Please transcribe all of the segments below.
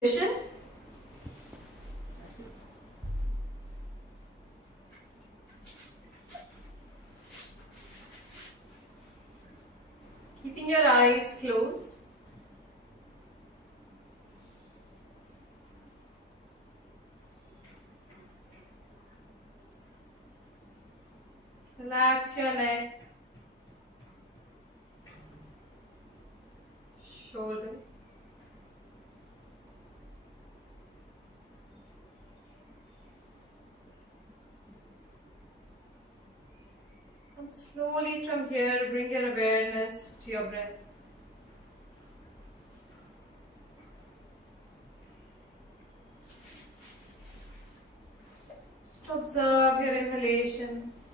position. Keeping your eyes closed. Relax your neck, shoulders. And slowly from here, bring your awareness to your breath. Just observe your inhalations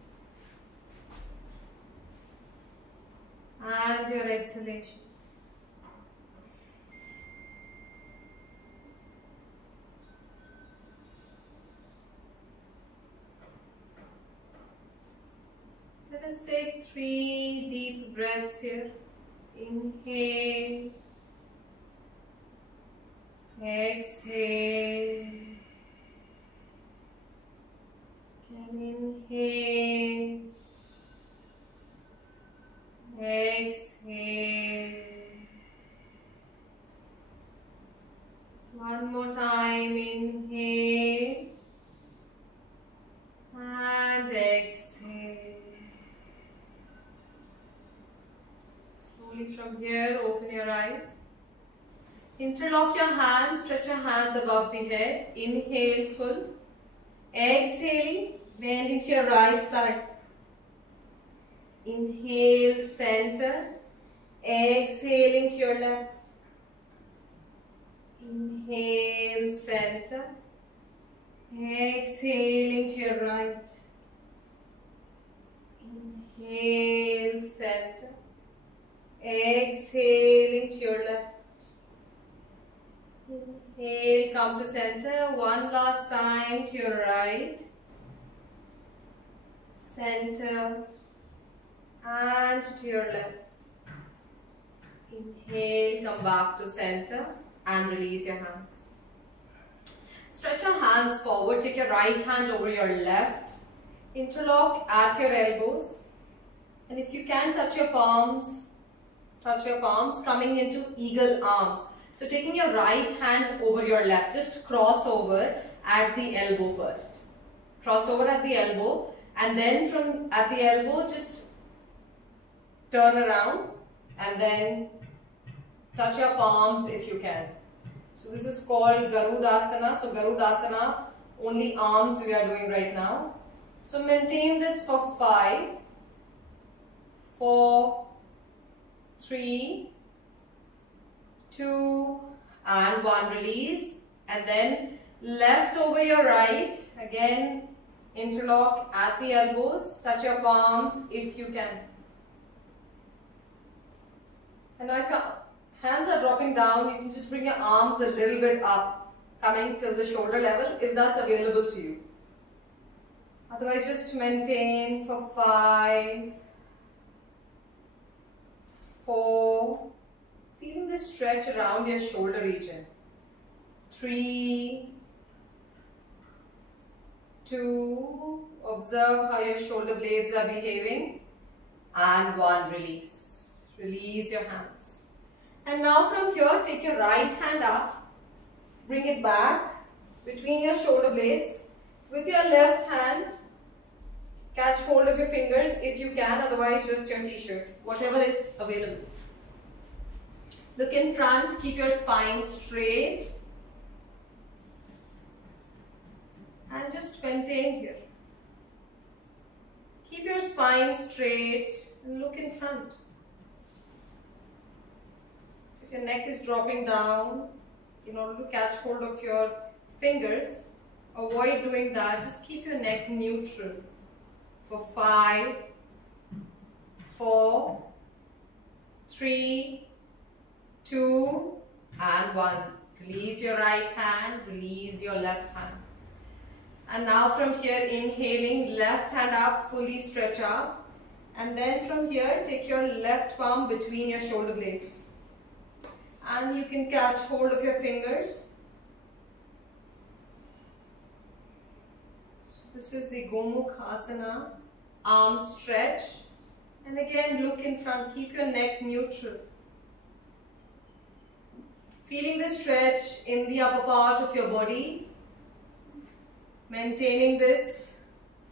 and your exhalations. Let us take 3 deep breaths here. Inhale, exhale, and inhale, exhale. One more time, inhale and exhale. Slowly from here, open your eyes. Interlock your hands, stretch your hands above the head. Inhale full. Exhaling, bend into your right side. Inhale, center. Exhaling to your left. Inhale, center. Exhaling to your right. Inhale, center. Exhaling to your left. Inhale, come to center. One last time to your right. Center. And to your left. Inhale, come back to center and release your hands. Stretch your hands forward. Take your right hand over your left. Interlock at your elbows. And if you can, touch your palms coming into eagle arms. So taking your right hand over your left, just cross over at the elbow first. Cross over at the elbow, and then from at the elbow just turn around and then touch your palms if you can. So this is called Garudasana. So Garudasana, only arms we are doing right now. So maintain this for 5, 4, 3, 2 and 1. Release, and then left over your right. Again, interlock at the elbows. Touch your palms if you can. And now if your hands are dropping down, you can just bring your arms a little bit up, coming till the shoulder level if that's available to you. Otherwise, just maintain for 5, 4, feeling the stretch around your shoulder region. 3, 2, observe how your shoulder blades are behaving, and 1, release. Release your hands. And now from here, take your right hand up, bring it back between your shoulder blades. With your left hand, catch hold of your fingers if you can, otherwise just your t-shirt, whatever is available. Look in front, keep your spine straight and just maintain here. Keep your spine straight and look in front. So if your neck is dropping down, in order to catch hold of your fingers, avoid doing that. Just keep your neck neutral for 5, 4, 3, 2 and 1. Release your right hand, release your left hand. And now from here, inhaling, left hand up, fully stretch up. And then from here, take your left palm between your shoulder blades. And you can catch hold of your fingers This is the Gomukhasana, arm stretch, and again look in front, keep your neck neutral. Feeling the stretch in the upper part of your body, maintaining this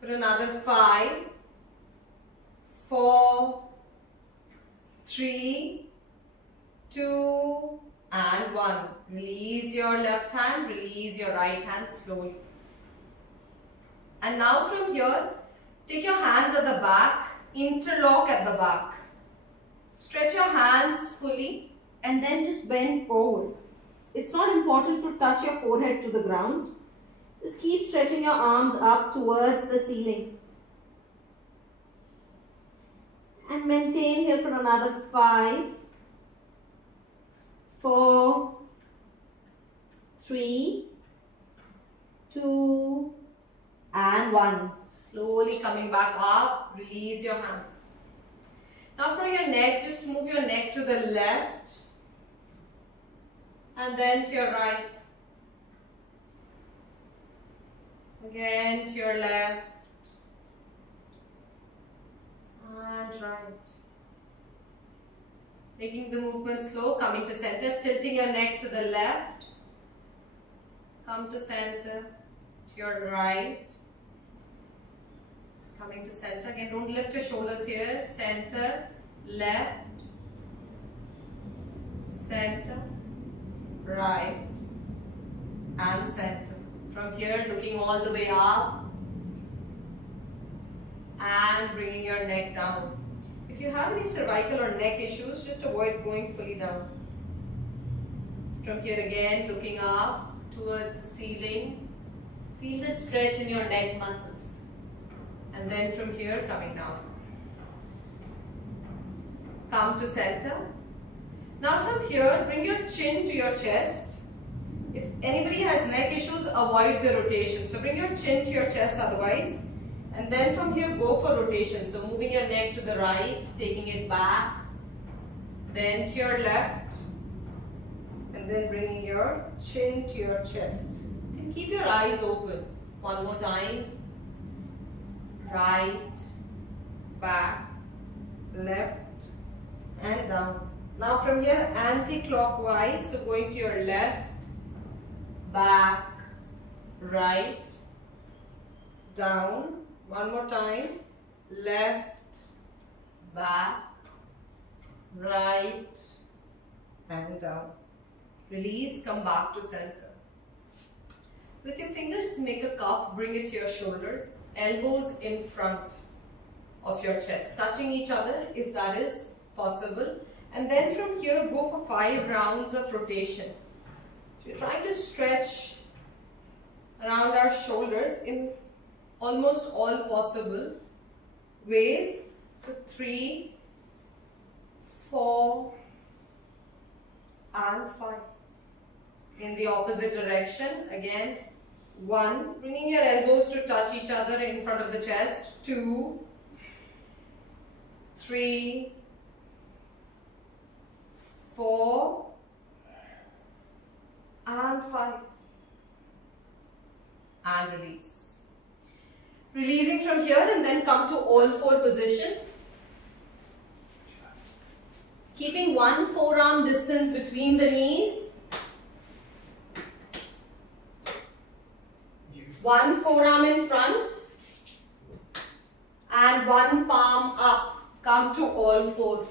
for another 5, 4, 3, 2, and 1. Release your left hand, release your right hand slowly. And now from here, take your hands at the back, interlock at the back. Stretch your hands fully and then just bend forward. It's not important to touch your forehead to the ground. Just keep stretching your arms up towards the ceiling. And maintain here for another 5, 4, 3, 2, and 1. Slowly coming back up, release your hands. Now for your neck, just move your neck to the left and then to your right. Again to your left and right. Making the movement slow, coming to center, tilting your neck to the left. Come to center, to your right. Coming to center. Again, don't lift your shoulders here. Center, left, center, right, and center. From here, looking all the way up and bringing your neck down. If you have any cervical or neck issues, just avoid going fully down. From here again, looking up towards the ceiling. Feel the stretch in your neck muscles. And then from here, coming down. Come to center. Now from here, bring your chin to your chest. If anybody has neck issues, avoid the rotation. So bring your chin to your chest otherwise. And then from here, go for rotation. So moving your neck to the right, taking it back. Then to your left. And then bringing your chin to your chest. And keep your eyes open. One more time. Right, back, left, and down. Now from here, anti-clockwise. So going to your left, back, right, down. One more time. Left, back, right, and down. Release, come back to center. With your fingers, make a cup, bring it to your shoulders. Elbows in front of your chest, touching each other if that is possible. And then from here, go for 5 rounds of rotation. So you're trying to stretch around our shoulders in almost all possible ways. So 3, 4, and 5. In the opposite direction, again. 1, bringing your elbows to touch each other in front of the chest. 2, 3, 4, and 5. And release. Releasing from here and then come to all 4 position. Keeping one forearm distance between the knees. One forearm in front and one palm up. Come to all 4.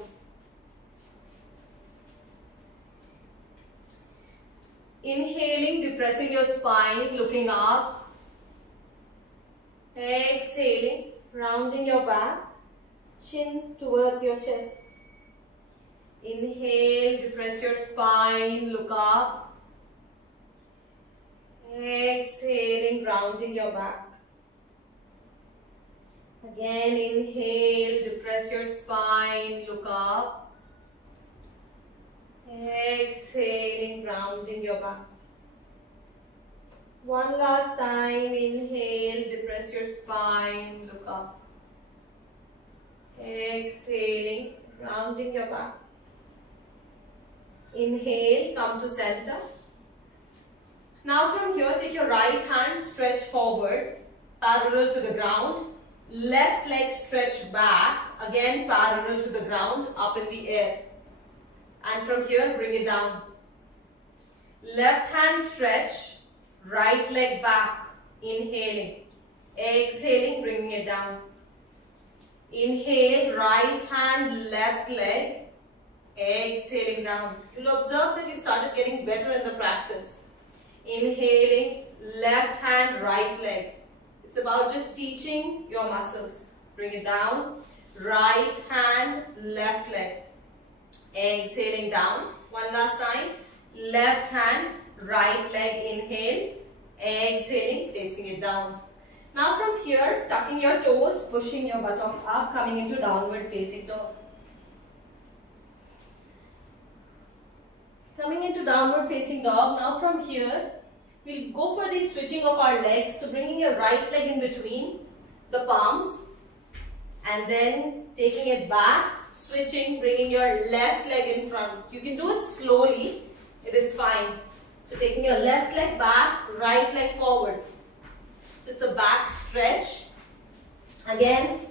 Inhaling, depressing your spine, looking up. Exhaling, rounding your back, chin towards your chest. Inhale, depress your spine, look up. Exhaling, rounding your back. Again, inhale, depress your spine, look up. Exhaling, rounding your back. One last time, inhale, depress your spine, look up. Exhaling, rounding your back. Inhale, come to center. Now from here, take your right hand, stretch forward. parallel to the ground. Left leg stretch back, again parallel to the ground, up in the air. And from here, bring it down. Left hand stretch, right leg back, inhaling. Exhaling, bringing it down. Inhale, right hand, left leg. Exhaling down. You'll observe that you started getting better in the practice. Inhaling, left hand, right leg. It's about just teaching your muscles. Bring it down. Right hand, left leg. Exhaling down. One last time. Left hand, right leg, inhale. Exhaling, facing it down. Now from here, tucking your toes, pushing your buttock up, coming into downward facing dog. Coming into downward facing dog. Now from here, we'll go for the switching of our legs. So bringing your right leg in between the palms and then taking it back, switching, bringing your left leg in front. You can do it slowly, it is fine. So taking your left leg back, right leg forward. So it's a back stretch. Again,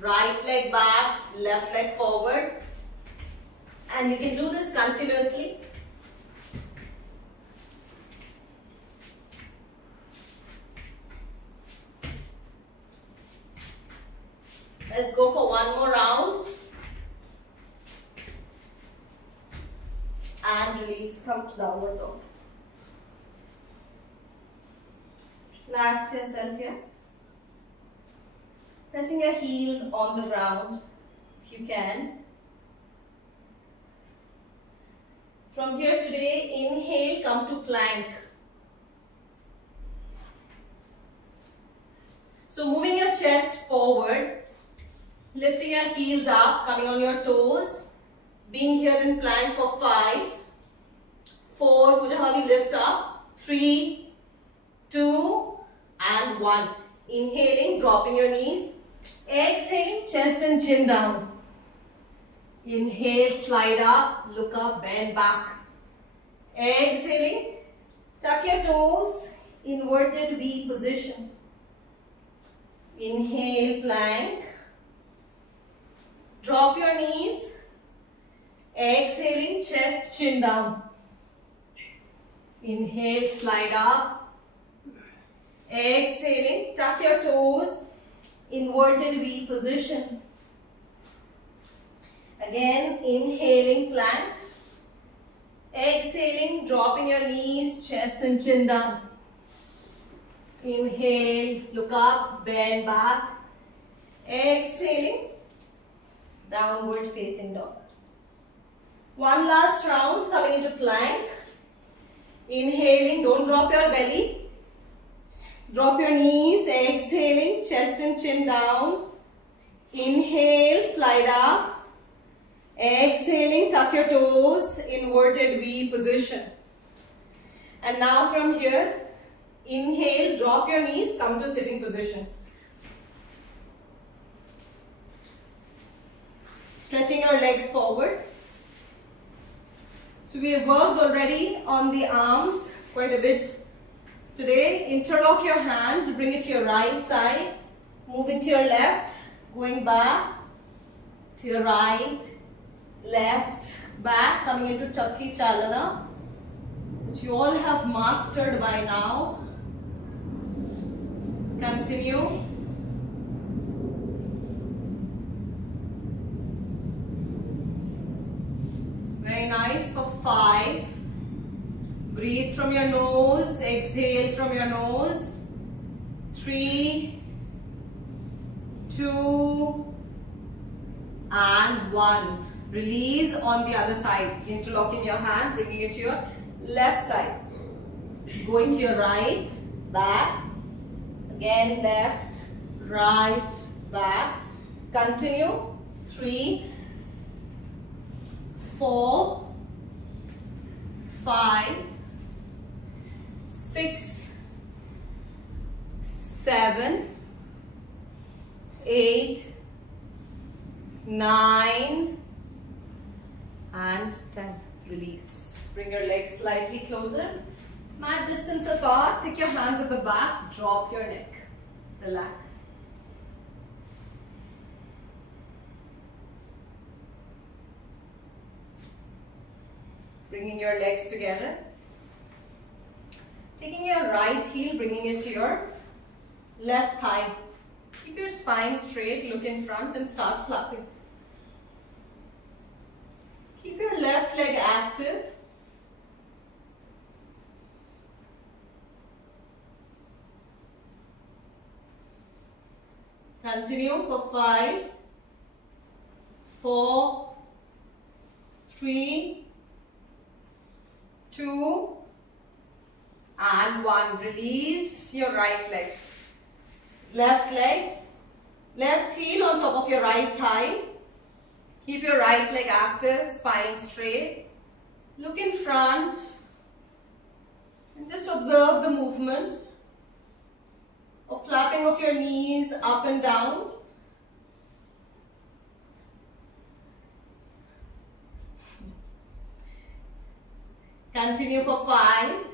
right leg back, left leg forward. And you can do this continuously. Let's go for one more round. And release, come to downward dog. Relax yourself here. Pressing your heels on the ground, if you can. From here today, inhale, come to plank. So moving your chest forward, lifting your heels up, coming on your toes, being here in plank for 5, 4, Bhujahavi lift up, 3, 2, and 1. Inhaling, dropping your knees. Exhaling, chest and chin down. Inhale, slide up, look up, bend back. Exhaling, tuck your toes, inverted V position. Inhale, plank. Drop your knees. Exhaling, chest, chin down. Inhale, slide up. Exhaling, tuck your toes, inverted V position. Again, inhaling, plank. Exhaling, dropping your knees, chest and chin down. Inhale, look up, bend back. Exhaling, downward facing dog. One last round, coming into plank. Inhaling, don't drop your belly. Drop your knees, exhaling, chest and chin down. Inhale, slide up. Exhaling, tuck your toes, inverted V position. And now from here, inhale, drop your knees, come to sitting position. Stretching your legs forward. So we have worked already on the arms quite a bit. Today, interlock your hand, bring it to your right side, move into your left, going back to your right, left, back, coming into Chakri Chalana, which you all have mastered by now. Continue. Very nice for 5. Breathe from your nose, exhale from your nose. 3, 2, and 1. Release on the other side. Interlocking your hand, bringing it to your left side. Going to your right, back. Again, left, right, back. Continue. 3, 4, 5, 6, 7, 8, 9, and 10. Release. Bring your legs slightly closer. Mat distance apart. Take your hands at the back. Drop your neck. Relax. Bringing your legs together. Taking your right heel, bringing it to your left thigh. Keep your spine straight, look in front and start flapping. Keep your left leg active. Continue for 5, 4, 3, 2, and 1. Release your right leg. Left leg, left heel on top of your right thigh. Keep your right leg active, spine straight. Look in front and just observe the movement of flapping of your knees up and down. Continue for 5,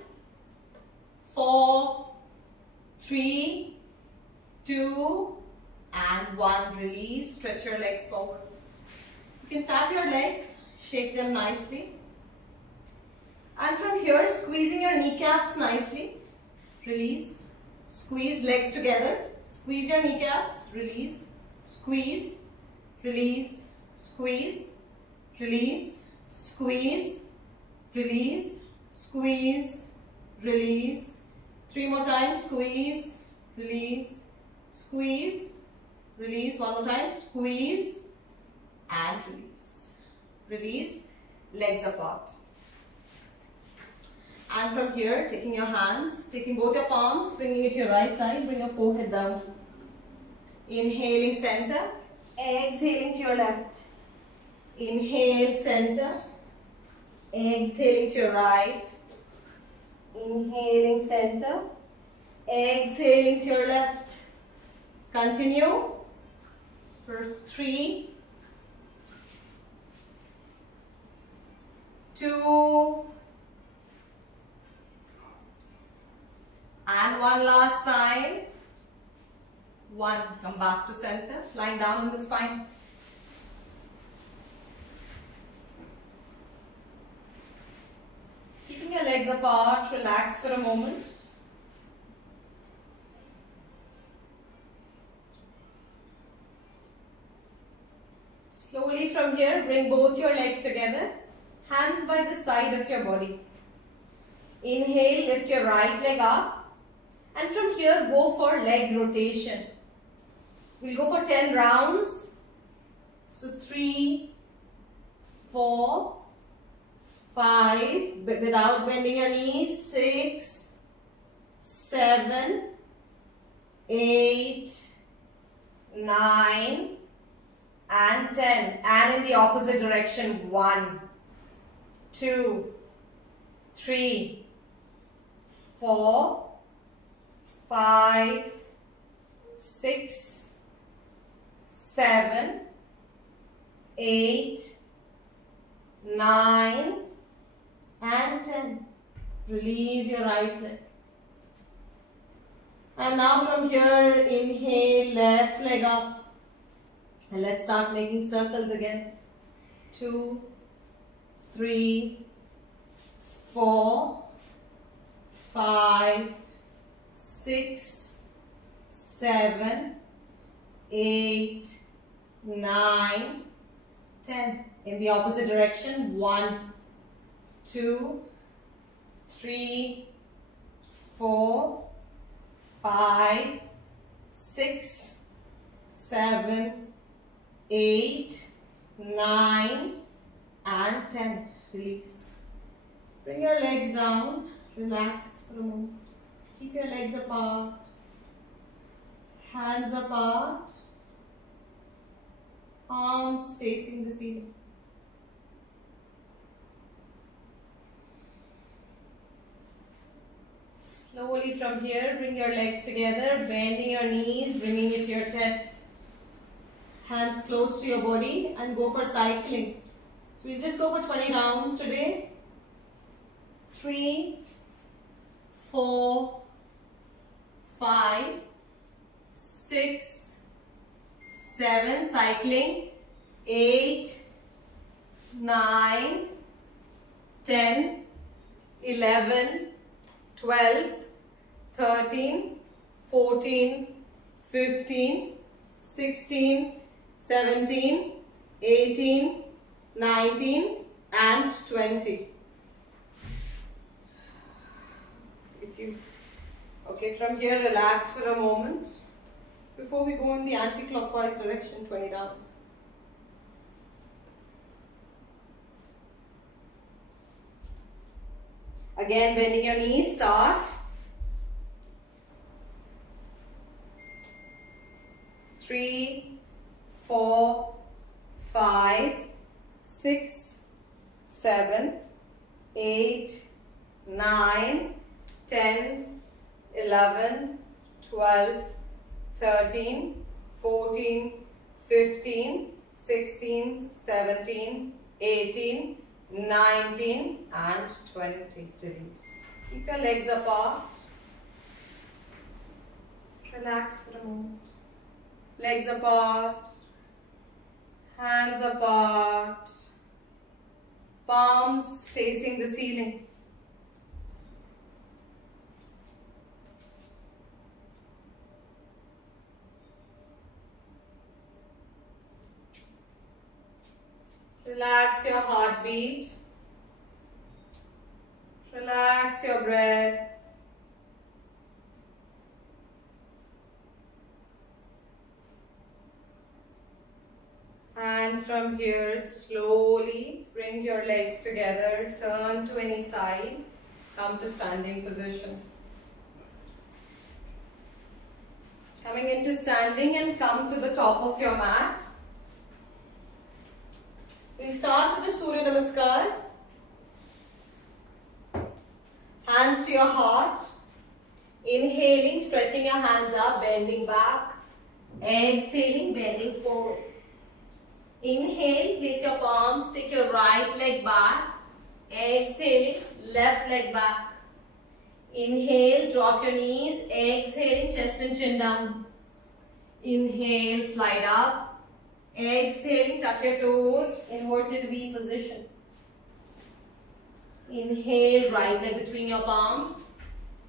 4, 3, 2, and 1. Release. Stretch your legs forward. You can tap your legs, shake them nicely. And from here, squeezing your kneecaps nicely. Release. Squeeze legs together. Squeeze your kneecaps. Release. Squeeze. Release. Squeeze. Release. Squeeze. Release. Squeeze. Release. 3 more times. Squeeze. Release. Squeeze. Release. 1 more time. Squeeze. And release. Release. Legs apart. And from here, taking your hands, taking both your palms, bringing it to your right side, bring your forehead down. Inhaling center, exhaling to your left. Inhale center, exhaling to your right. Inhaling center, exhaling to your left. Continue for 3, 2, and 1 last time. 1. Come back to center. Lying down on the spine. Keeping your legs apart. Relax for a moment. Slowly from here, bring both your legs together. Hands by the side of your body. Inhale, lift your right leg up. And from here, go for leg rotation. We'll go for 10 rounds. So 3, 4, 5, without bending your knees. 6, 7, 8, 9, and 10. And in the opposite direction. 1, 2, 3, 4, 5, 6, 7, 8, 9, and 10. Release your right leg. And now from here, inhale, left leg up. And let's start making circles again. 2, 3, 4, 5, 6, 7, 8, 9, 10. In the opposite direction. 1, 2, 3, 4, 5, 6, 7, 8, 9, and 10. Release. Bring your legs down. Relax for a moment. Keep your legs apart. Hands apart. Arms facing the ceiling. Slowly from here, bring your legs together, bending your knees, bringing it to your chest. Hands close to your body and go for cycling. So we'll just go for 20 rounds today. 3, 4, 5, 6, 7, cycling, 8, 9, 10, 11, 12, 13, 14, 15, 16, 17, 18, 19 and 20. Okay, from here relax for a moment before we go in the anti-clockwise direction, 20 rounds. Again, bending your knees, start. 3, 4, 5, 6, 7, 8, 9, 10, 11, 12, 13, 14, 15, 16, 17, 18, 19 and 20. Release. Keep your legs apart. Relax for a moment. Legs apart. Hands apart. Palms facing the ceiling. Relax your heartbeat. Relax your breath. And from here, slowly bring your legs together, turn to any side, come to standing position. Coming into standing and come to the top of your mat. We'll start with the Surya Namaskar. Hands to your heart. Inhaling, stretching your hands up, bending back. Exhaling, bending forward. Inhale, place your palms, take your right leg back. Exhaling, left leg back. Inhale, drop your knees. Exhaling, chest and chin down. Inhale, slide up. Exhaling, tuck your toes, inverted V position. Inhale, right leg between your palms.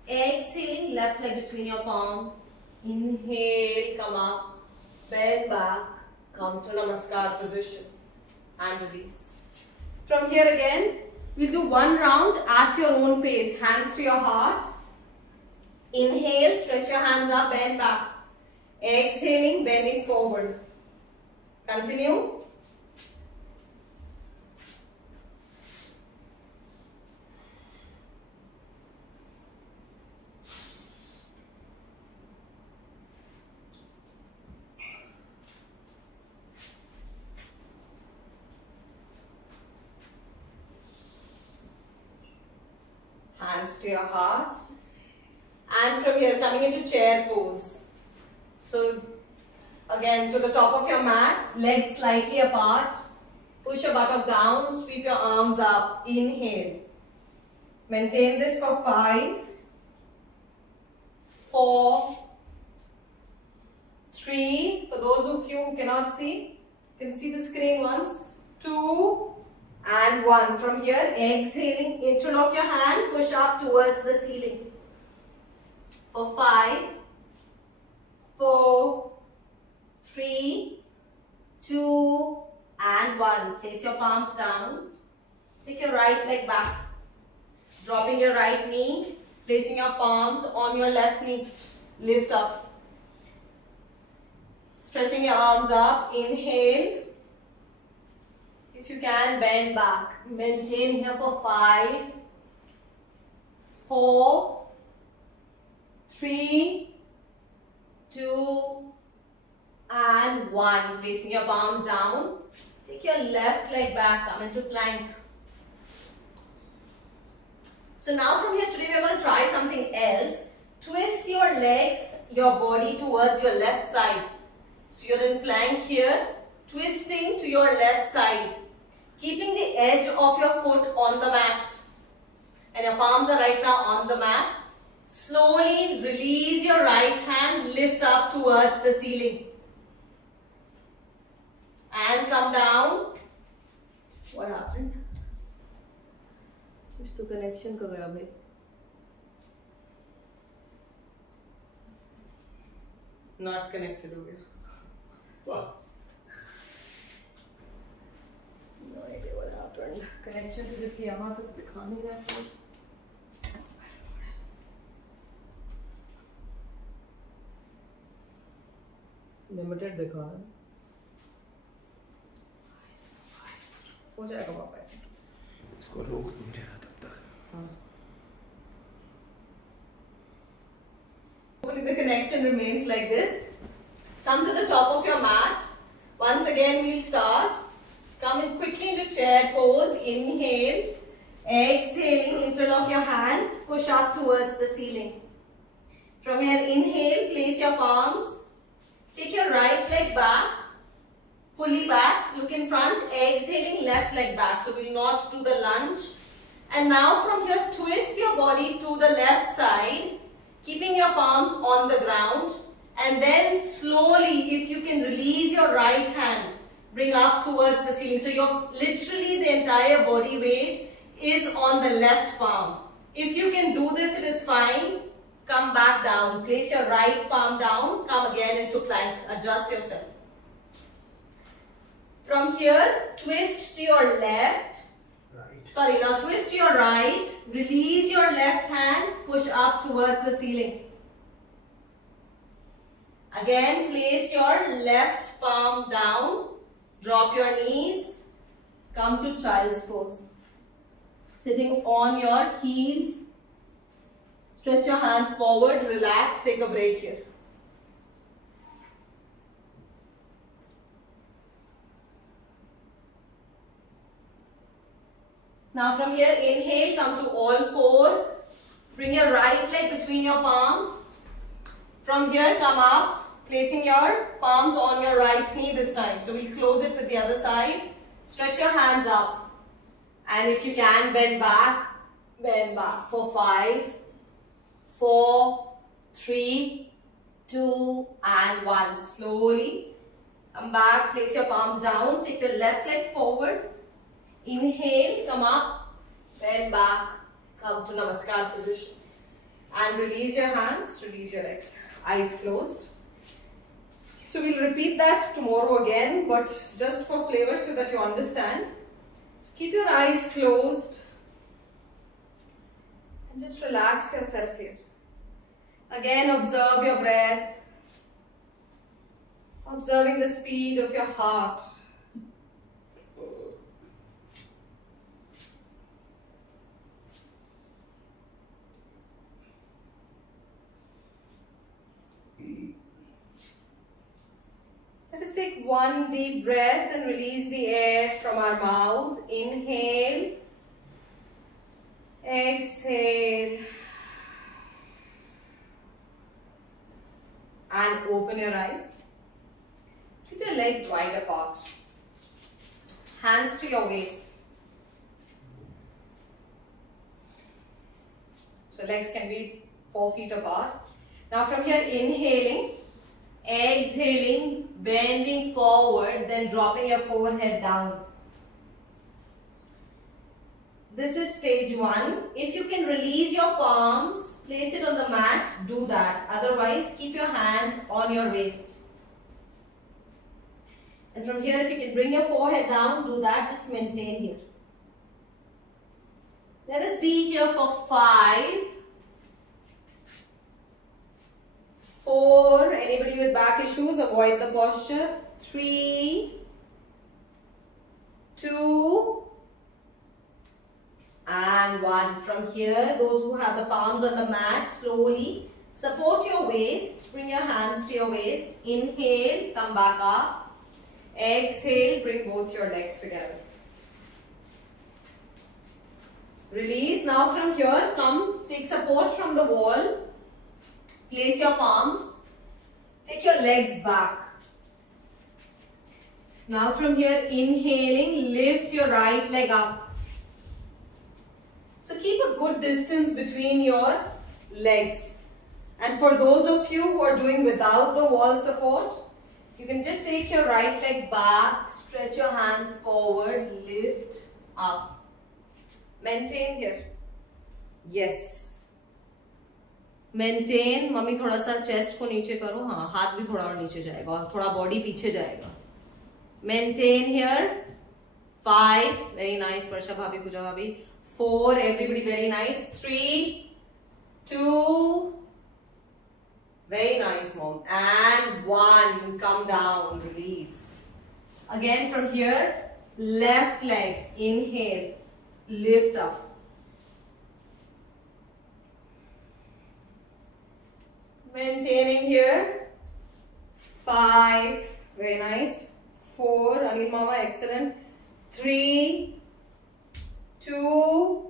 Exhaling, left leg between your palms. Inhale, come up, bend back, come to Namaskar position and release. From here again, we'll do one round at your own pace. Hands to your heart. Inhale, stretch your hands up, bend back. Exhaling, bending forward. Continue. Hands to your heart. And from here, coming into chair pose. So, again, to the top of your mat, legs slightly apart. Push your buttock down, sweep your arms up. Inhale. Maintain this for 5, 4, 3. For those of you who cannot see, you can see the screen once. 2 and 1. From here, exhaling, interlock your hand, push up towards the ceiling. For 5, 4, 3, 2 and 1. Place your palms down. Take your right leg back. Dropping your right knee. Placing your palms on your left knee. Lift up. Stretching your arms up. Inhale. If you can, bend back. Maintain here for 5, 4, 3, 2 and 1. Placing your palms down. Take your left leg back. Come into plank. So now from here today we are going to try something else. Twist your legs, your body towards your left side. So you're in plank here. Twisting to your left side. Keeping the edge of your foot on the mat. And your palms are right now on the mat. Slowly release your right hand, lift up towards the ceiling. And come down. What happened? कुछ तो connection का गया भाई. Not connected हो गया. Wow. No idea what happened. Connection तो जबकि यहाँ से दिखा नहीं रहा है. Limited दिखा रहा है. हो जाएगा पापा. इसको रोक नहीं देना तब तक. हाँ. Hopefully the connection remains like this. Come to the top of your mat. Once again we'll start. Come in quickly into chair pose. Inhale. Exhaling. Interlock your hand. Push up towards the ceiling. From here, inhale. Place your palms. Take your right leg back. Fully back. Look in front. Exhaling. Left leg back. So we'll not do the lunge. And now from here, twist your body to the left side. Keeping your palms on the ground, and then slowly, if you can release your right hand, bring up towards the ceiling. So literally the entire body weight is on the left palm. If you can do this, it is fine. Come back down. Place your right palm down. Come again into plank. Adjust yourself. From here, twist to your left. Sorry, now twist to your right, release your left hand, push up towards the ceiling. Again, place your left palm down, drop your knees, come to child's pose. Sitting on your heels, stretch your hands forward, relax, take a break here. Now from here, inhale, come to all four. Bring your right leg between your palms. From here, come up, placing your palms on your right knee this time. So we'll close it with the other side. Stretch your hands up. And if you can, bend back for 5, 4, 3, 2, and 1. Slowly come back, place your palms down, take your left leg forward. Inhale, come up, bend back, come to Namaskar position. And release your hands, release your legs. Eyes closed. So we'll repeat that tomorrow again, but just for flavor so that you understand. So keep your eyes closed. And just relax yourself here. Again, observe your breath. Observing the speed of your heart. Let us take one deep breath and release the air from our mouth. Inhale. Exhale. And open your eyes. Keep your legs wide apart. Hands to your waist. So legs can be 4 feet apart. Now from here, inhaling. Exhaling, bending forward, then dropping your forehead down. This is stage 1. If you can release your palms, place it on the mat, do that. Otherwise, keep your hands on your waist. And from here, if you can bring your forehead down, do that. Just maintain here. Let us be here for 5, 4, anybody with back issues, avoid the posture. 3, 2, and 1. From here, those who have the palms on the mat, slowly support your waist. Bring your hands to your waist. Inhale, come back up. Exhale, bring both your legs together. Release. Now from here, come, take support from the wall. Place your palms. Take your legs back. Now from here, inhaling, lift your right leg up. So keep a good distance between your legs. And for those of you who are doing without the wall support, you can just take your right leg back, stretch your hands forward, lift up. Maintain here. Yes. Maintain. Mummy थोड़ा सा chest को नीचे करो. हाँ, हाथ भी थोड़ा और नीचे जाएगा और थोड़ा body पीछे जाएगा. Maintain here. 5. Very nice, Parsha bhabhi, Pooja bhabhi. 4. Everybody very nice. 3, 2. Very nice, mom. And 1. Come down. Release. Again from here. Left leg. Inhale. Lift up. Maintaining here. 5. Very nice. 4. Anil Mama, excellent. 3, 2,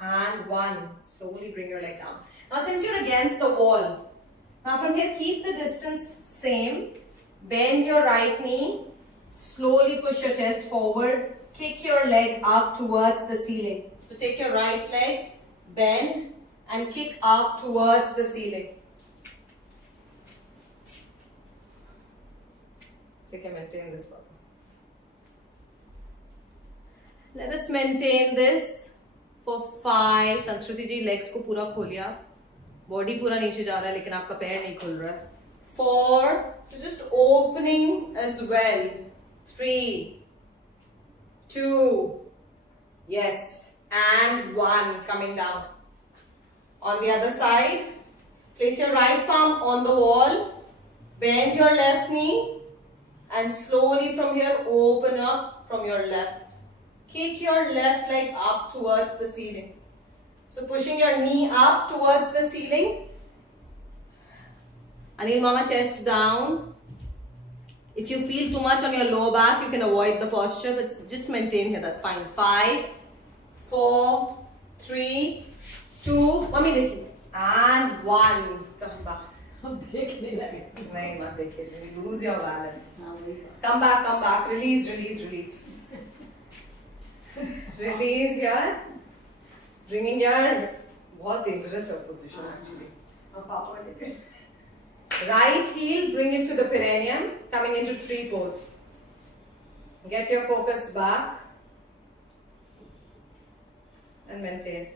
and 1. Slowly bring your leg down. Now since you're against the wall, now from here keep the distance same. Bend your right knee. Slowly push your chest forward. Kick your leg up towards the ceiling. So take your right leg, bend, and kick up towards the ceiling. Take and maintain this, Papa. Let us maintain this for 5. Sanskriti ji, legs को पूरा खोलिया. Body पूरा नीचे जा रहा है, लेकिन आपका पैर नहीं खुल रहा है. 4. So just opening as well. 3, 2. Yes. And 1. Coming down. On the other side, place your right palm on the wall. Bend your left knee. And slowly from here, open up from your left. Kick your left leg up towards the ceiling. So pushing your knee up towards the ceiling. Anil Mama, chest down. If you feel too much on your lower back, you can avoid the posture, but just maintain here, that's fine. 5, 4, 3, 2, Mummy dekhiye. And 1. Come back. नहीं मत देखिए, you lose your balance. Come back, release, release, release. Release here. Bringing your बहुत dangerous position actually. Right heel, bring it to the perineum, coming into tree pose. Get your focus back and maintain.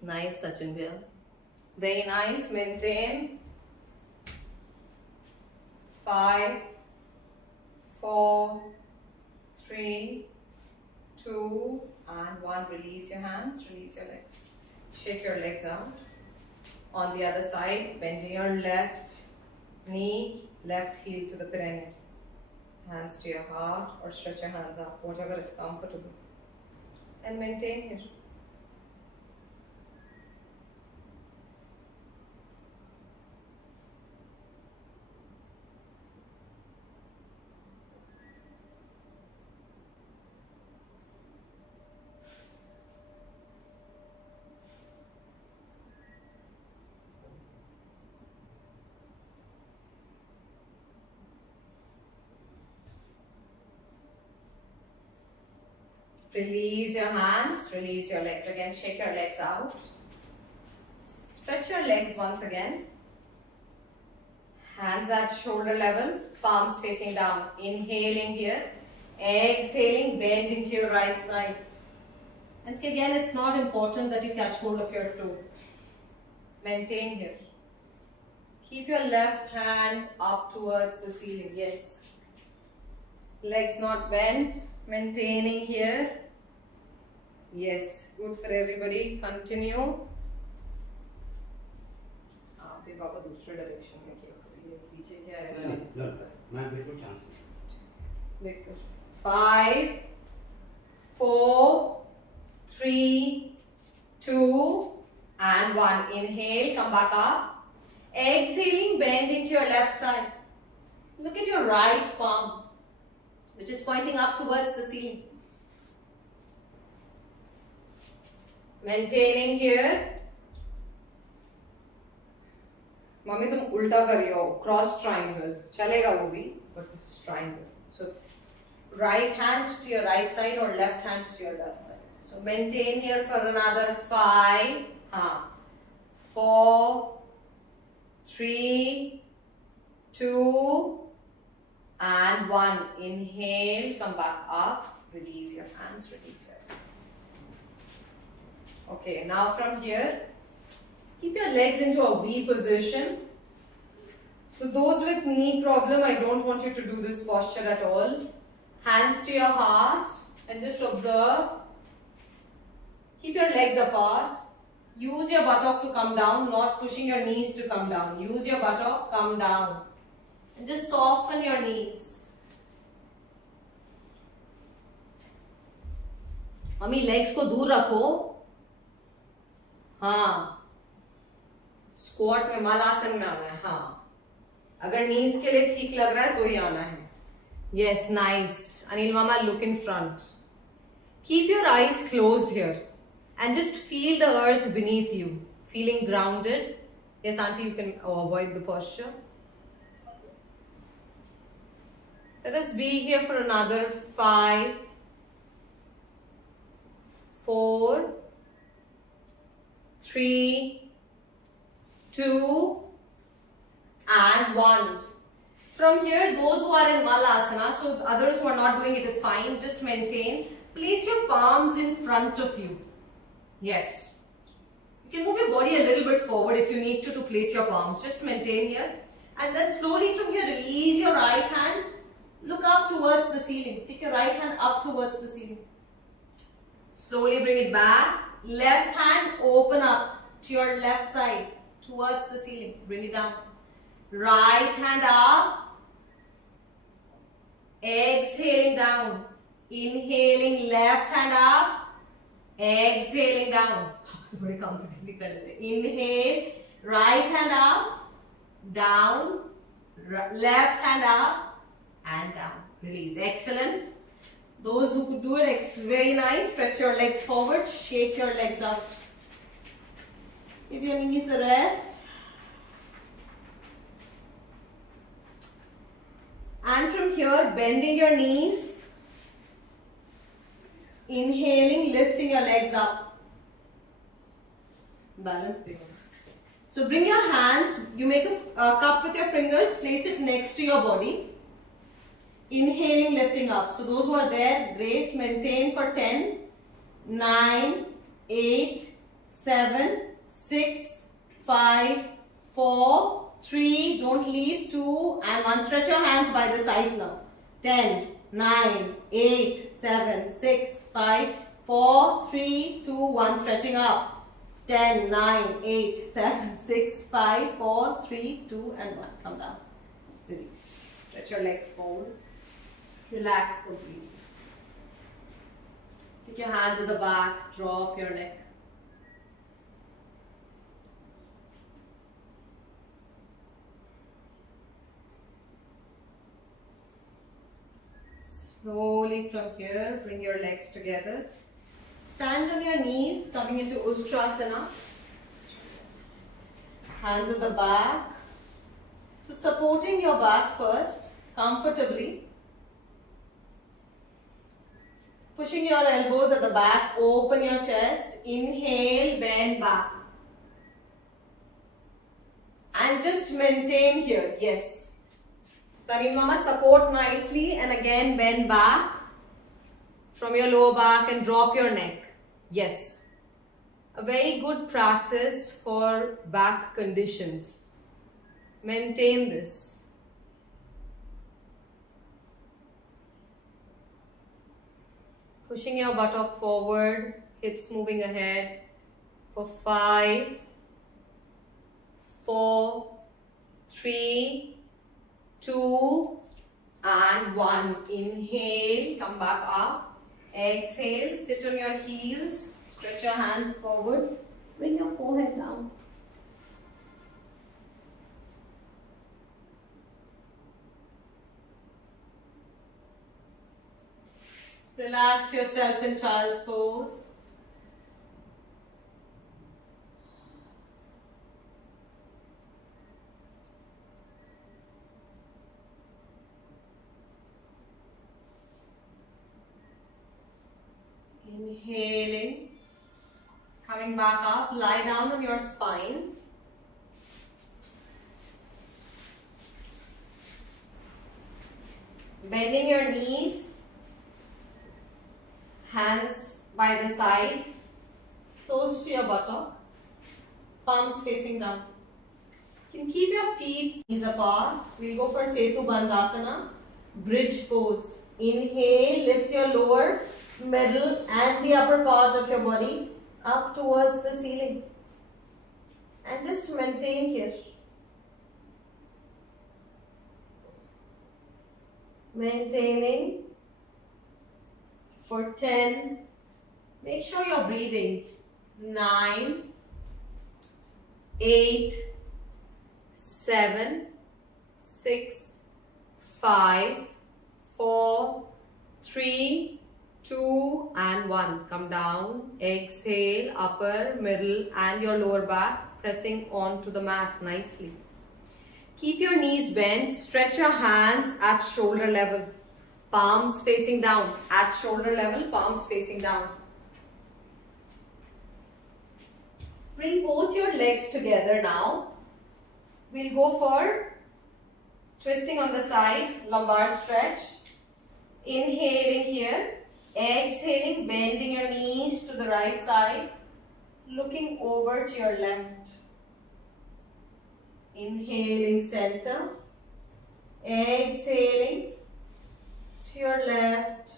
Nice, Sachin here. Very nice. Maintain. 5, 4, 3, 2, and 1. Release your hands. Release your legs. Shake your legs out. On the other side, bending your left knee, left heel to the perineum. Hands to your heart or stretch your hands up, whatever is comfortable. And maintain here. Release your hands, release your legs again, shake your legs out. Stretch your legs once again. Hands at shoulder level, palms facing down. Inhaling here, exhaling, bend into your right side. And see again, it's not important that you catch hold of your toe. Maintain here. Keep your left hand up towards the ceiling, yes. Legs not bent, maintaining here. Yes, good for everybody. Continue. आप भी पापा दूसरे direction में किया करिए, पीछे क्या है? मैं बिल्कुल चांस नहीं। देखो 5, 4, 3, 2, and 1. Inhale, come back up. Exhaling, bend into your left side. Look at your right palm, which is pointing up towards the ceiling. Maintaining here. Mummy तुम उल्टा कर रही हो, क्रॉस ट्राइंगल चलेगा वो भी, but this is triangle. So right hand to your right side or left hand to your left side. So maintain here for another 5, 4, 3, 2, and 1. Inhale, come back up, release your hands, release your legs. Okay, now from here, keep your legs into a V position. So those with knee problem, I don't want you to do this posture at all. Hands to your heart and just observe. Keep your legs apart. Use your buttock to come down, not pushing your knees to come down. Use your buttock, come down. And just soften your knees. Mummy legs को दूर रखो. हाँ. Squat में मालासन में आना है. हाँ. अगर नीज के लिए ठीक लग रहा है तो ही आना है. Yes, nice. Anil Mama, look in front. Keep your eyes closed here and just feel the earth beneath you. Feeling grounded. Yes, Auntie, you can avoid the posture. Let us be here for another 5, 4, 3, 2, and 1. From here, those who are in Malasana, so others who are not doing it is fine, just maintain. Place your palms in front of you. Yes. You can move your body a little bit forward if you need to place your palms. Just maintain here. And then slowly from here, release your right hand. Look up towards the ceiling. Take your right hand up towards the ceiling. Slowly bring it back. Left hand, open up to your left side, towards the ceiling. Bring it down. Right hand up. Exhaling down. Inhaling, left hand up. Exhaling down. Very comfortably. Inhale, right hand up, down, left hand up, and down. Release. Excellent. Those who could do it, very nice. Stretch your legs forward, shake your legs out. Give your knees a rest. And from here, bending your knees. Inhaling, lifting your legs up. Balance big. So bring your hands, you make a cup with your fingers, place it next to your body. Inhaling, lifting up. So those who are there, great. Maintain for 10, 9, 8, 7, 6, 5, 4, 3, don't leave, 2 and 1. Stretch your hands by the side now. 10, 9, 8, 7, 6, 5, 4, 3, 2, 1. Stretching up. 10, 9, 8, 7, 6, 5, 4, 3, 2 and 1. Come down. Release. Stretch your legs forward. Relax completely. Take your hands at the back. Drop your neck. Slowly from here, bring your legs together. Stand on your knees, coming into Ustrasana. Hands at the back. So supporting your back first, comfortably. Pushing your elbows at the back, open your chest. Inhale, bend back. And just maintain here, yes. So Anil Mama, support nicely and again bend back from your lower back and drop your neck. Yes. A very good practice for back conditions. Maintain this. Pushing your buttock forward, hips moving ahead for 5, 4, 3, 2 and 1. Inhale, come back up. Exhale, sit on your heels. Stretch your hands forward. Bring your forehead down. Relax yourself in child's pose. Inhaling. Coming back up, lie down on your spine. Bending your knees, hands by the side, close to your buttock, palms facing down. You can keep your feet knees apart. We'll go for Setu Bandhasana, bridge pose. Inhale, lift your lower, middle and the upper part of your body up towards the ceiling. And just maintain here. Maintaining for 10. Make sure you're breathing. 9, 8, 7, 6, 5, 4, 3, 2 and 1. Come down. Exhale, upper, middle and your lower back pressing onto the mat nicely. Keep your knees bent. Stretch your hands at shoulder level. Palms facing down. At shoulder level, palms facing down. Bring both your legs together now. We'll go for twisting on the side, lumbar stretch. Inhaling here. Exhaling, bending your knees to the right side. Looking over to your left. Inhaling center. Exhaling to your left.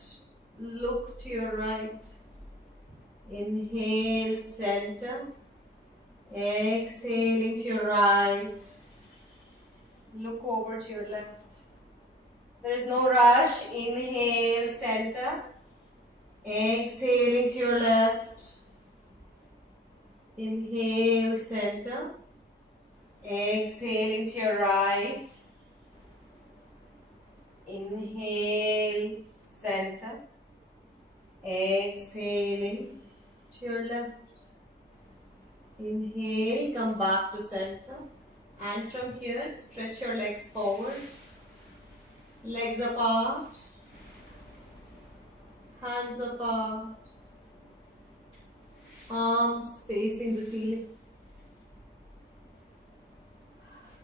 Look to your right. Inhale center. Exhaling to your right. Look over to your left. There is no rush. Inhale center. Exhaling to your left. Inhale center. Exhaling to your right. Inhale center. Exhaling to your left. Inhale, come back to center. And from here, stretch your legs forward. Legs apart. Hands apart. Arms facing the ceiling.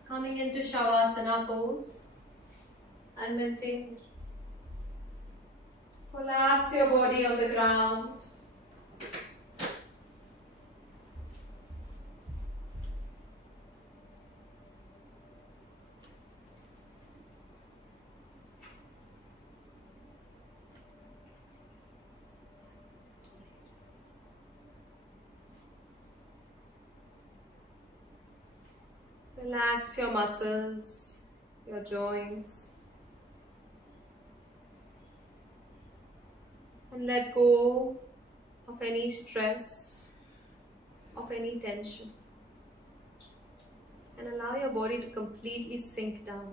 Coming into Shavasana pose. And maintain. Collapse your body on the ground. Relax your muscles, your joints, and let go of any stress, of any tension, and allow your body to completely sink down.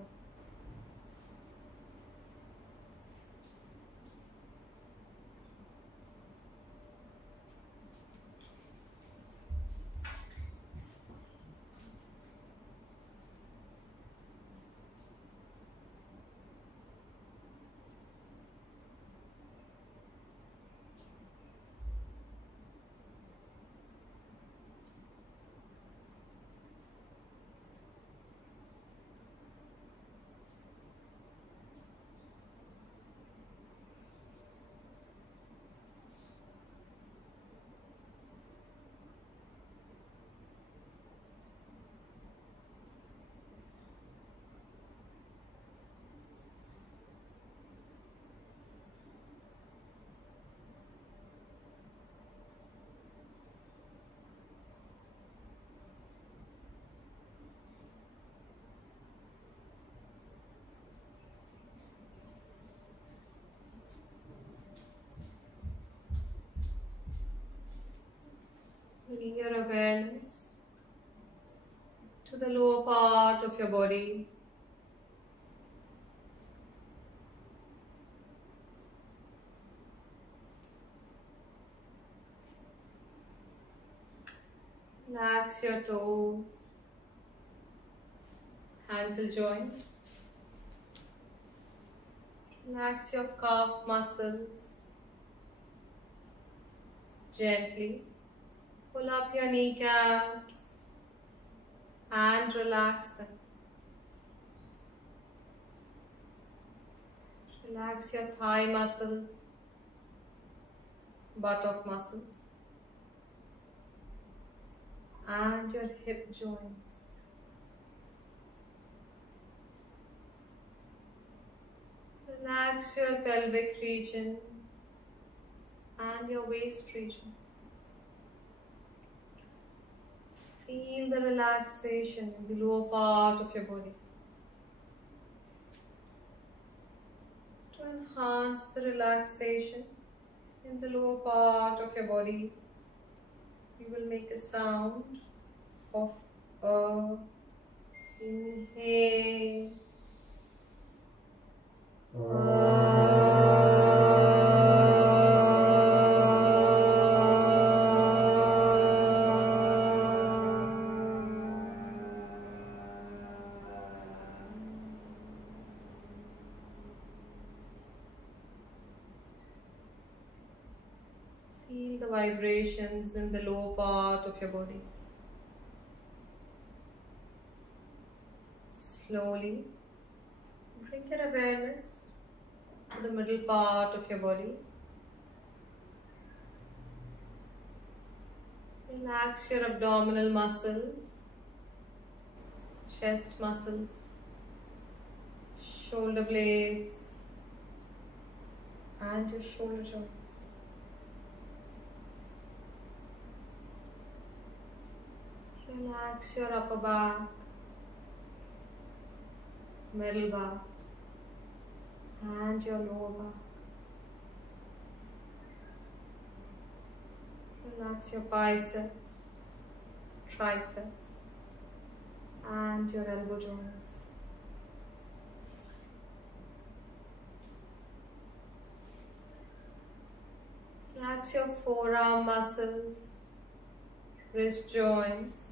Bringing your awareness to the lower part of your body. Relax your toes, ankle joints. Relax your calf muscles. Gently pull up your kneecaps and relax them. Relax your thigh muscles, buttock muscles, and your hip joints. Relax your pelvic region and your waist region. Feel the relaxation in the lower part of your body. To enhance the relaxation in the lower part of your body, you will make a sound of a inhale. Feel the vibrations in the lower part of your body. Slowly bring your awareness to the middle part of your body. Relax your abdominal muscles, chest muscles, shoulder blades, and your shoulder joints. Relax your upper back, middle back, and your lower back. Relax your biceps, triceps, and your elbow joints. Relax your forearm muscles, wrist joints,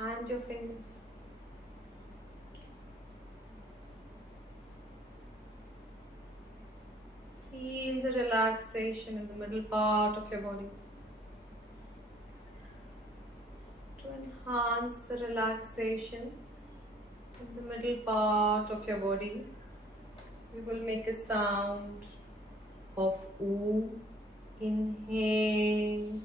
and your fingers. Feel the relaxation in the middle part of your body. To enhance the relaxation in the middle part of your body, we will make a sound of oo. Inhale.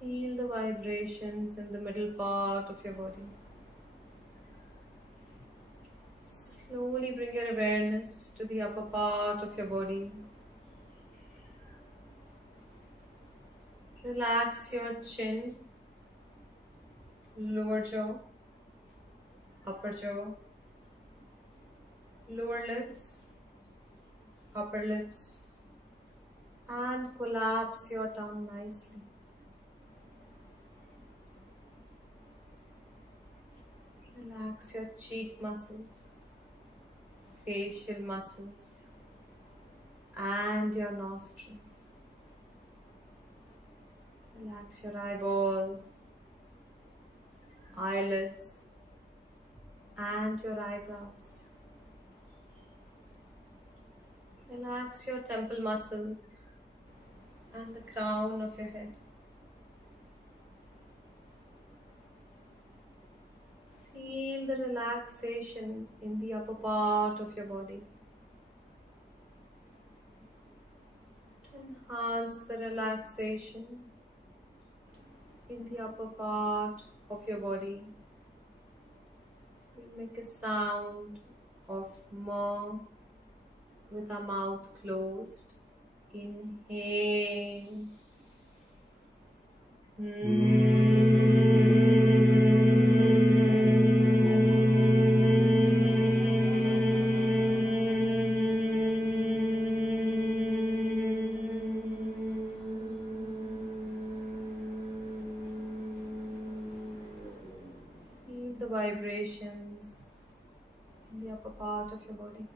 Feel the vibrations in the middle part of your body. Slowly bring your awareness to the upper part of your body. Relax your chin, lower jaw, upper jaw, lower lips, upper lips, and collapse your tongue nicely. Relax your cheek muscles, facial muscles, and your nostrils. Relax your eyeballs, eyelids, and your eyebrows. Relax your temple muscles and the crown of your head. Feel the relaxation in the upper part of your body. To enhance the relaxation in the upper part of your body, we make a sound of ma with our mouth closed. Inhale. Feel the vibrations in the upper part of your body.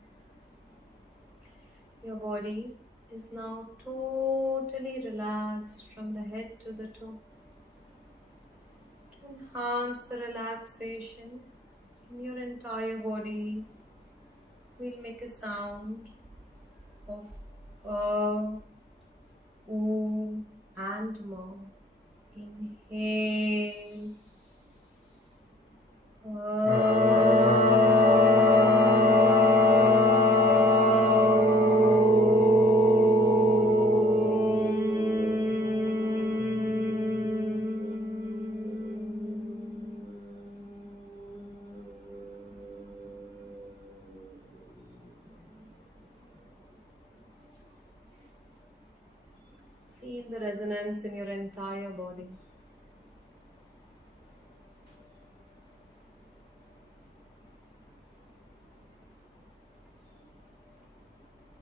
Your body is now totally relaxed from the head to the toe. To enhance the relaxation in your entire body, we'll make a sound of oo, and mo. Inhale. Feel the resonance in your entire body.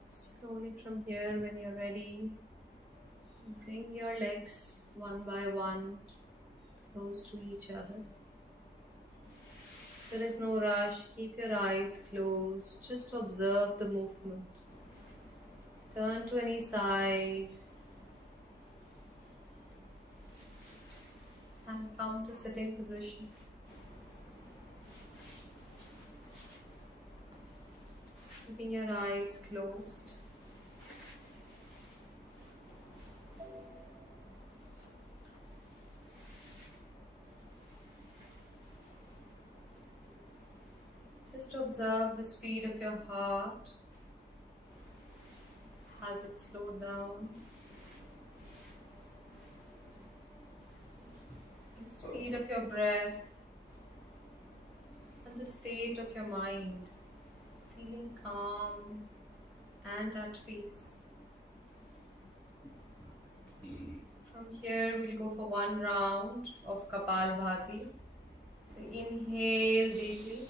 Slowly from here, when you're ready, bring your legs one by one close to each other. There is no rush, keep your eyes closed, just observe the movement. Turn to any side and come to sitting position. Keeping your eyes closed. Just observe the speed of your heart. Has it slowed down? The speed of your breath and the state of your mind. Feeling calm and at peace. From here, we'll go for one round of Kapalbhati. So inhale deeply.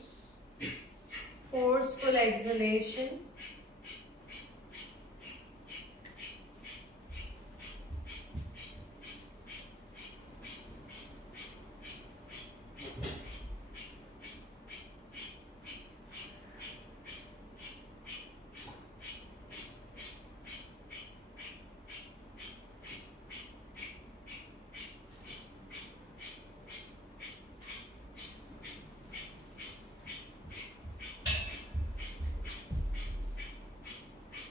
Forceful exhalation.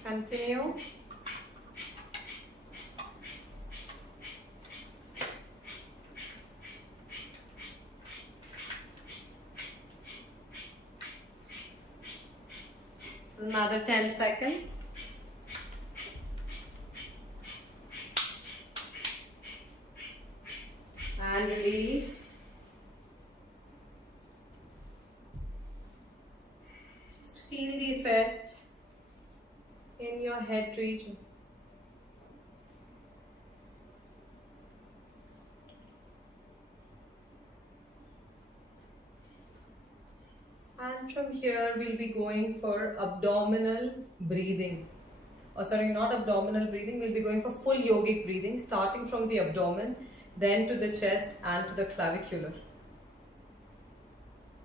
Continue. Another 10 seconds. And release. Just feel the effect in your head region. And from here we'll be going for abdominal breathing. Oh, sorry, not abdominal breathing. We'll be going for full yogic breathing, starting from the abdomen, then to the chest and to the clavicular.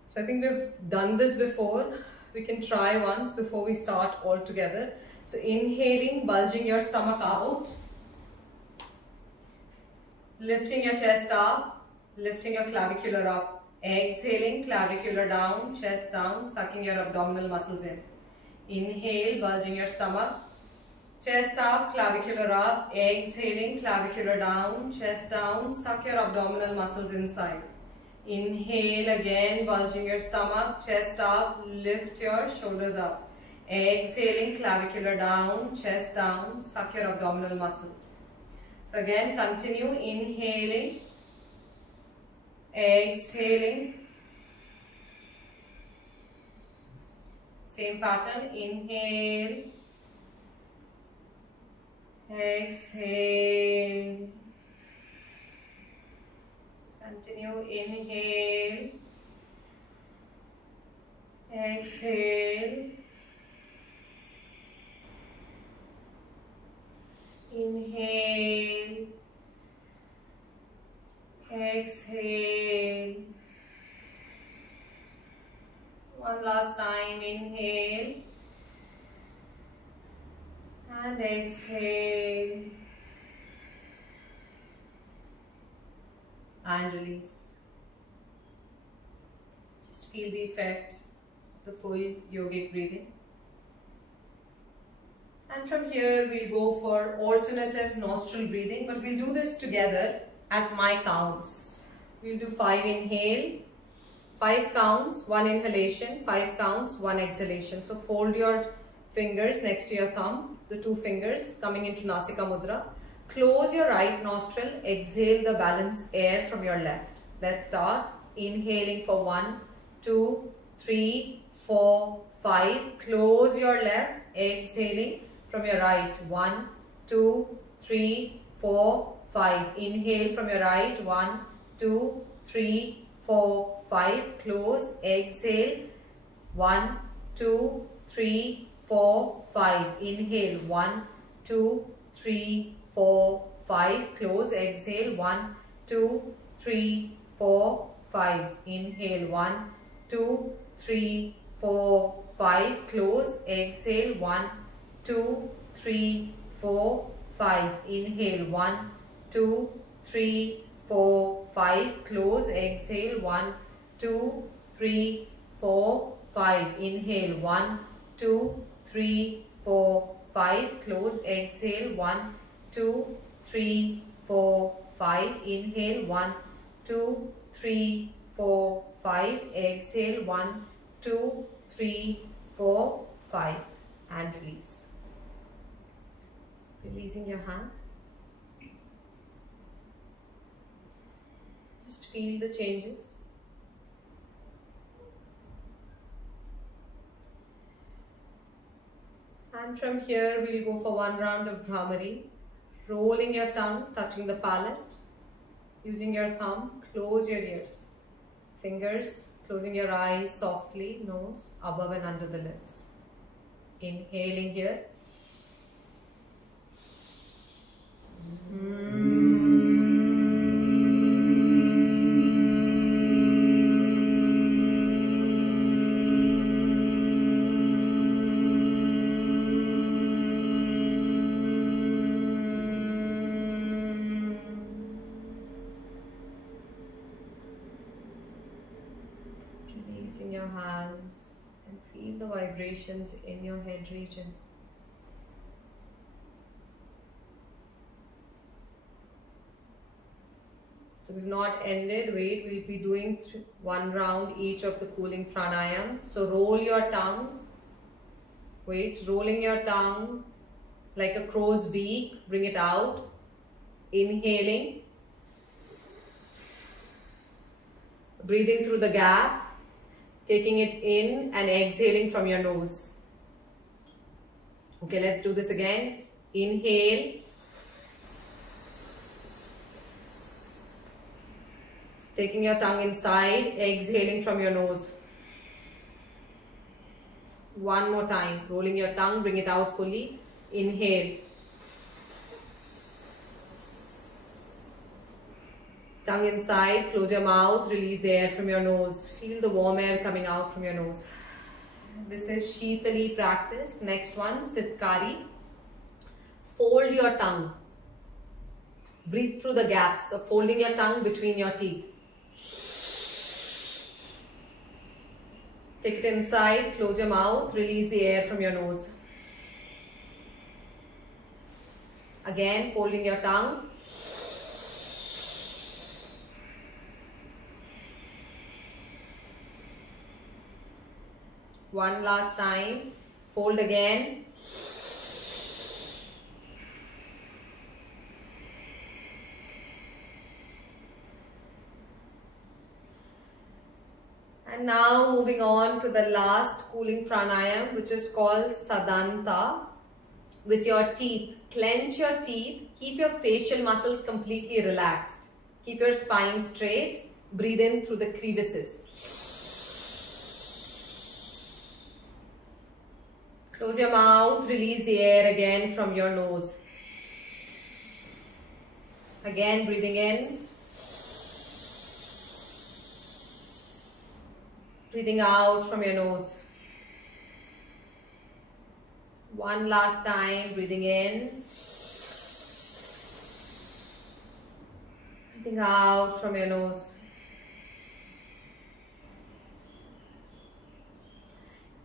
So I think we've done this before. We can try once before we start all together. So inhaling, bulging your stomach out, lifting your chest up, lifting your clavicular up. Exhaling, clavicular down, chest down, sucking your abdominal muscles in. Inhale, bulging your stomach, chest up, clavicular up. Exhaling, clavicular down, chest down, suck your abdominal muscles inside. Inhale again, bulging your stomach, chest up, lift your shoulders up. Exhaling, clavicular down, chest down, suck your abdominal muscles. So again, continue inhaling, exhaling. Same pattern, inhale, exhale. Continue, inhale, exhale. Inhale, exhale. One last time, inhale, And exhale. And release. Just feel the effect of the full yogic breathing. And from here we'll go for alternative nostril breathing, but we'll do this together at my counts. We'll do 5 inhale, 5 counts, 1 inhalation, 5 counts, 1 exhalation. So fold your fingers next to your thumb, the 2 fingers coming into Nasika Mudra. Close your right nostril, exhale the balanced air from your left. Let's start. Inhaling for 1, 2, 3, 4, 5. Close your left, exhaling from your right. 1, 2, 3, 4, 5. Inhale from your right. 1, 2, 3, 4, 5. Close, exhale. 1, 2, 3, 4, 5. Inhale. 1, 2, 3, 4, 5. Close, exhale. 1, 2, 3, 4, 5. Inhale. 1, 2, 3, 4, 5. Close, exhale. 1, 2, 3, 4, 5. Inhale. 1, 2, 3, 4, 5. Close, exhale. 1, 2, 3, 4, 5. Inhale. 1, 2, 3, 4, 5. Close, exhale. 1, 2, 3, 4, 5. Inhale. 1, 2, 3, 4, 5. Exhale. 1, 2, 3, 4, 5. And release. Releasing your hands. Just feel the changes. And from here we'll go for 1 round of Bhramari. Rolling your tongue, touching the palate. Using your thumb, close your ears. Fingers, closing your eyes softly, nose above and under the lips. Inhaling here. Releasing your hands and feel the vibrations in your head region. So we've not ended. Wait, we'll be doing 1 round each of the cooling pranayam. So roll your tongue. Wait, rolling your tongue like a crow's beak. Bring it out. Inhaling. Breathing through the gap. Taking it in and exhaling from your nose. Okay, let's do this again. Inhale. Taking your tongue inside, exhaling from your nose. 1 more time. Rolling your tongue, bring it out fully. Inhale. Tongue inside, close your mouth, release the air from your nose. Feel the warm air coming out from your nose. This is Sheetali practice. Next one, Sitkari. Fold your tongue. Breathe through the gaps of folding your tongue between your teeth. Take it inside, close your mouth, release the air from your nose. Again, folding your tongue. One last time. Fold again. And now moving on to the last cooling pranayam, which is called Sadanta. With your teeth, clench your teeth, keep your facial muscles completely relaxed. Keep your spine straight, breathe in through the crevices. Close your mouth, release the air again from your nose. Again, breathing in. Breathing out from your nose. One last time, breathing in. Breathing out from your nose.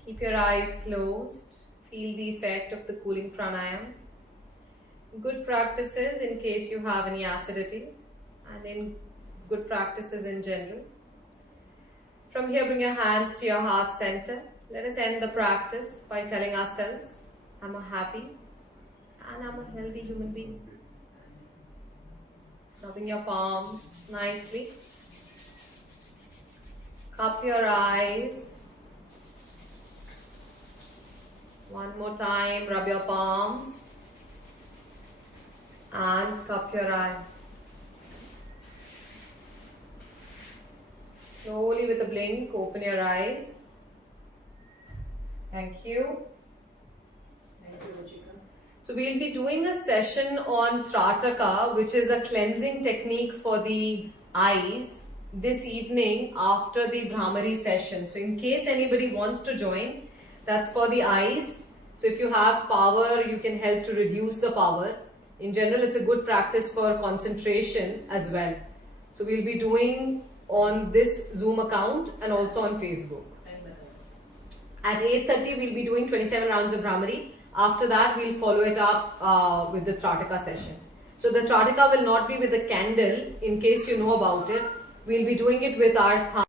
Keep your eyes closed. Feel the effect of the cooling pranayam. Good practices in case you have any acidity, and then good practices in general. From here, bring your hands to your heart center. Let us end the practice by telling ourselves, I'm a happy and I'm a healthy human being. Rubbing your palms nicely. Cup your eyes. One more time, rub your palms and cup your eyes. Slowly with a blink, open your eyes. Thank you. Thank you, Ruchika. So we'll be doing a session on Trataka, which is a cleansing technique for the eyes, this evening after the Brahmari session. So in case anybody wants to join, that's for the eyes. So if you have power, you can help to reduce the power. In general, it's a good practice for concentration as well. So we'll be doing on this Zoom account and also on Facebook. At 8:30, we'll be doing 27 rounds of Brahmari. After that, we'll follow it up with the Trataka session. So the Trataka will not be with the candle, in case you know about it. We'll be doing it with our thumb.